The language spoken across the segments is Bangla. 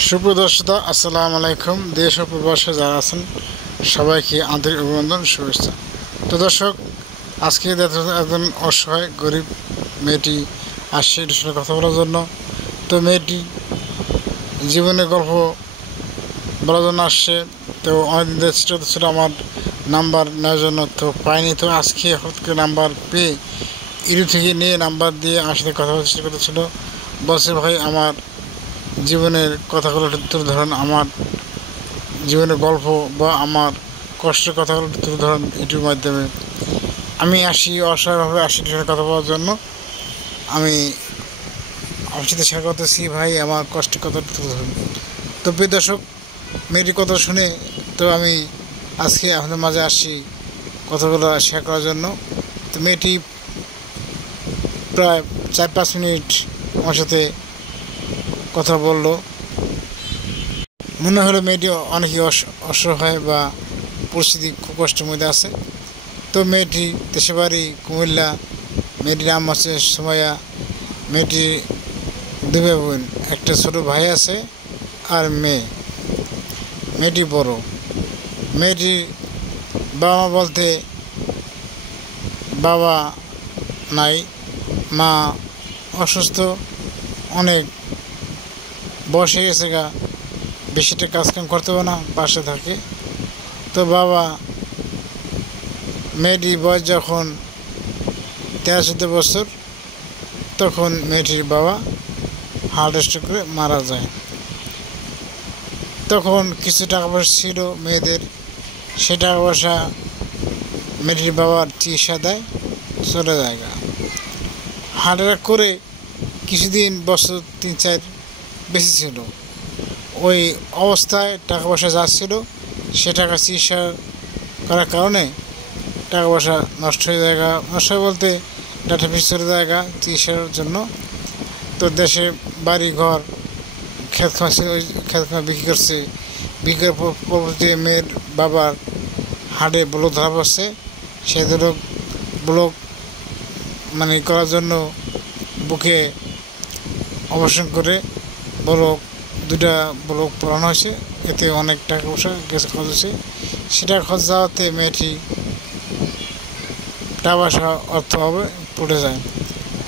সুপ্রিয় দর্শক, আসসালামু আলাইকুম। দেশ ও প্রবাসে যারা আছেন সবাইকে আন্তরিক অভিনন্দন, শুভেচ্ছা। তো দর্শক, আজকে একজন অসহায় গরিব মেয়েটি আসছে এটির সাথে কথা বলার জন্য। তো মেয়েটি জীবনের গল্প বলার জন্য আসছে। তো অনেকদিন চেষ্টা করতেছিল আমার নাম্বার নেওয়ার জন্য, তো পাইনি। তো আজকে হঠাৎ করে নাম্বার পেয়ে ইউটিউব থেকে নিয়ে নাম্বার দিয়ে আমার সাথে কথা বলার চেষ্টা করতেছিল। বলছে, ভাই আমার জীবনের কথাগুলো তুলে ধরেন, আমার জীবনের গল্প বা আমার কষ্টের কথাগুলো তুলে ধরেন ইউটিউবের মাধ্যমে। আমি অসহায়ভাবে আসি সাথে কথা বলার জন্য। আমি আমার সাথে শেয়ার করতেছি, ভাই আমার কষ্টের কথাটা তুলে ধরেন। তো প্রিয় দর্শক, মেয়েটির কথা শুনে তো আমি আজকে আপনাদের মাঝে আসছি কথাগুলো শেয়ার করার জন্য। তো মেয়েটি প্রায় 4-5 মিনিট আমার সাথে কথা বলল। মনে হলো মেয়েটি অনেকই অসহায় বা পরিস্থিতি খুব কষ্টের মধ্যে আছে। তো মেয়েটি দেশে বাড়ি কুমিল্লা। মেয়েটির নাম আছে সুমাইয়া। মেয়েটির 2 ভাই বোন, একটা ছোটো ভাই আছে আর মেয়েটি বড়। মেয়েটির বাবা মা বলতে বাবা নাই, মা অসুস্থ, অনেক বয়স হয়ে গেছে গা, বেশিটা কাজকাম করতে হবে না, পাশে থাকে। তো বাবা, মেয়েটির বয়স যখন 13-14 বছর, তখন মেয়েটির বাবা হার্ট স্ট্রোক করে মারা যায়। তখন কিছু টাকা পয়সা ছিল মেয়েদের, সেই টাকা পয়সা মেয়েটির বাবার চিকিৎসা দেয়, চলে যায়। হার্ট অ্যাটাক করে কিছুদিন, বছর 3-4 বেশি ছিল। ওই অবস্থায় টাকা পয়সা যাচ্ছিল, সে টাকা চিকিৎসা করার কারণে টাকা পয়সা নষ্ট হয়ে যায়। নষ্ট হয়ে বলতে ডাটা ফিস চলে যায় চিকিৎসার জন্য। তো দেশে বাড়ি ঘর ক্ষেত খাওয়া ছিল, ওই ক্ষেত খাওয়া বিক্রি করছে। বিক্রি করার পরবর্তীতে মেয়ের বাবার হার্টে ব্লক ধরা পড়ছে। সেই ব্লক করার জন্য বুকে অপারেশন করে দুটা ব্লক পড়ানো হয়েছে। এতে অনেক টাকা পয়সা খরচ হয়েছে। সেটা খরচ যাওয়াতে মেয়েটি টাকা পয়সা অর্থভাবে পড়ে যায়।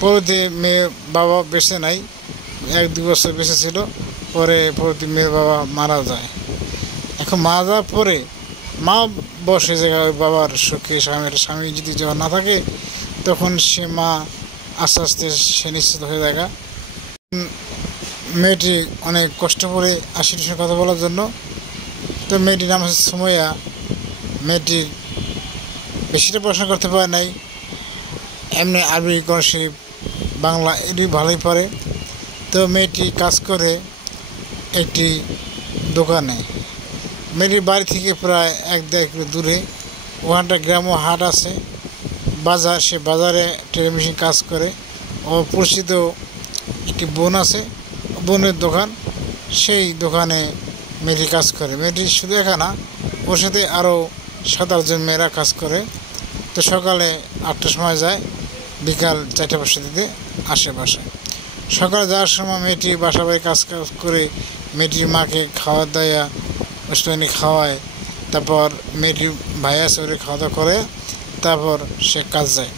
পরবর্তী মেয়ে বাবা বেঁচে নাই, 1-2 বছর বেঁচে ছিল। পরবর্তী মেয়ের বাবা মারা যায়। এখন মারা যাওয়ার পরে মা বসে জায়গায় ওই বাবার সুখে স্বামী যদি যখন না থাকে, তখন সে মা আস্তে আস্তে সে নিশ্চিত হয়ে যায়। মেয়েটি অনেক কষ্ট করে আসির সঙ্গে কথা বলার জন্য। তো মেয়েটির নাম হচ্ছে সুমাইয়া। মেয়েটির বেশিটা পড়াশোনা করতে পারে নাই, এমনি আরবি, গণিত, বাংলা এটি ভালোই পারে। তো মেয়েটি কাজ করে একটি দোকানে। মেয়েটির বাড়ি থেকে প্রায় 1-1.5 কিলো দূরে। ওখানটা গ্রাম্য হাট আছে, বাজার। সে বাজারে টেলিমেশিন কাজ করে। ও পরিচিত একটি বোন আছে, বোনের দোকান, সেই দোকানে মেয়েটি কাজ করে। মেয়েটি শুধু একা না, ওর সাথে আরও 7-8 জন মেয়েরা কাজ করে। তো সকালে 8টার সময় যায়, বিকাল 4টা-5টা দিতে আসে বাসায়। সকালে যাওয়ার সময় মেয়েটি বাসা বাড়ি কাজ করে মেয়েটির মাকে খাওয়া দেয়া বস্তু খাওয়ায়। তারপর মেয়েটির ভাই আছে, ওরে খাওয়া দাওয়া করে। তারপর সে কাজ যায়।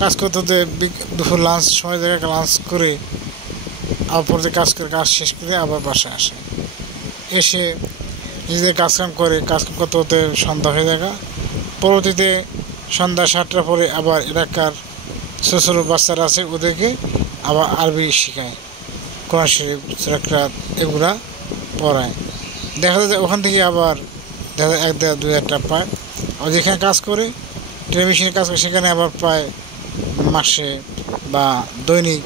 কাজ করতে দুপুর লাঞ্চ সময় জায়গায় লাঞ্চ করে আবার পরে কাজ শেষ করে আবার বাসায় আসে। এসে নিজেদের কাজকাম করতে করতে সন্ধ্যা হয়ে যায়। পরবর্তীতে সন্ধ্যা 7টার পরে আবার এলাকার ছোটো ছোটো বাচ্চারা আছে, ওদেরকে আবার আরবি শেখায়, কোরআন শরীফ, সূরা কিরাত এগুলা পড়ায়। দেখা যায় ওখান থেকে আবার দেখা যায় 1-2 টাকা পায়। আর যেখানে কাজ করে, টেলিভিশনের কাজ করে, সেখানে আবার পায় মাসে বা দৈনিক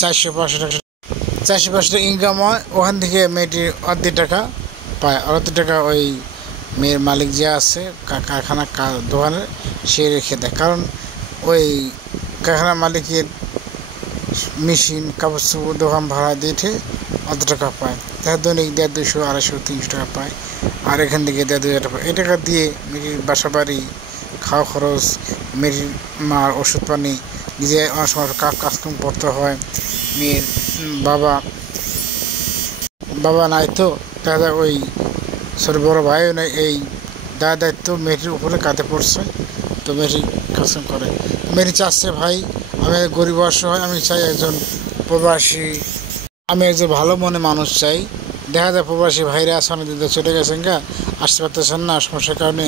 400-500 টাকা ইনকাম হয়। ওখান থেকে মেয়েটির অর্ধেক টাকা পায়। অর্ধেক টাকা ওই মেয়ের মালিক যে আছে কারখানা দোকানে, সে রেখে দেয়। কারণ ওই কারখানার মালিকের মেশিন, কাপড় চোপড়, দোকান ভাড়া দিয়ে অর্ধ টাকা পায়। তার দৈনিক 150, 250, 300 টাকা পায়। আর এখান থেকে 1.5-2 টাকা পায়। এই টাকা দিয়ে মেয়েটির বাসা বাড়ি, খাওয়া খরচ, মেয়েটির মার ওষুধ পানি নিজে অনেক সময় কাজকর্ম করতে হয়। মেয়ের বাবা বাবা নাই, তো দেখা যায় ওই বড় ভাইও নেই, এই দায়িত্ব মেয়েটির উপরে কাঁধে পড়ছে। তো মেয়েটি কাজকাম করে, মেয়েটি চাচ্ছে ভাই আমি গরিব অসহায়, আমি চাই একজন প্রবাসী, আমি একজন ভালো মনে মানুষ চাই। দেখা যায় প্রবাসী ভাইরা আছে অনেক দিন চলে গেছেন গা, আসতে পারতেছেন না, সমস্যার কারণে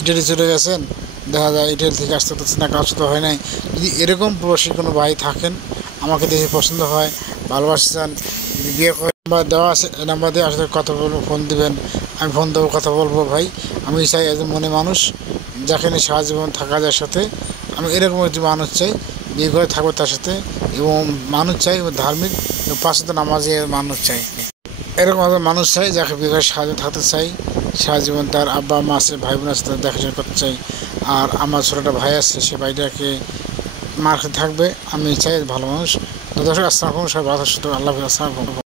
ইটালি চলে গেছেন, দেখা যায় ইটালি থেকে আসতে পারতেছেন না, কাজ তো হয় নাই। যদি এরকম প্রবাসী কোনো ভাই থাকেন, আমাকে দেখে পছন্দ হয়, ভালোবাসছেন, যদি বিয়ে করে নাম্বার দেওয়া আছে, এই নাম্বার দিয়ে আসলে কথা বলবো, ফোন দিবেন, আমি ফোন দেবো, কথা বলবো। ভাই আমি চাই একজন মনে মানুষ, যেখানে সারা জীবন থাকা যায় সাথে, আমি এরকম একটি মানুষ চাই, বিয়ে করে থাকবো তার সাথে, এবং মানুষ চাই ধার্মিক, পাঁচ ওয়াক্ত নামাজি মানুষ চাই। এরকম একজন মানুষ চাই যাকে বিয়ে করে সারা জীবন থাকতে চাই, সারা জীবন তার আব্বা মা আছে, ভাই বোন আছে, তাদের দেখাশোনা করতে চাই। আর আমার ছোটোটা ভাই আছে, সে ভাইটাকে মার খেতে থাকবে, আমি চাই ভালো মানুষ। দর্শক আসসালামু আলাইকুম, সবাই ভালো সুস্থ, আল্লাহ হাফেজ, আসসালামু আলাইকুম।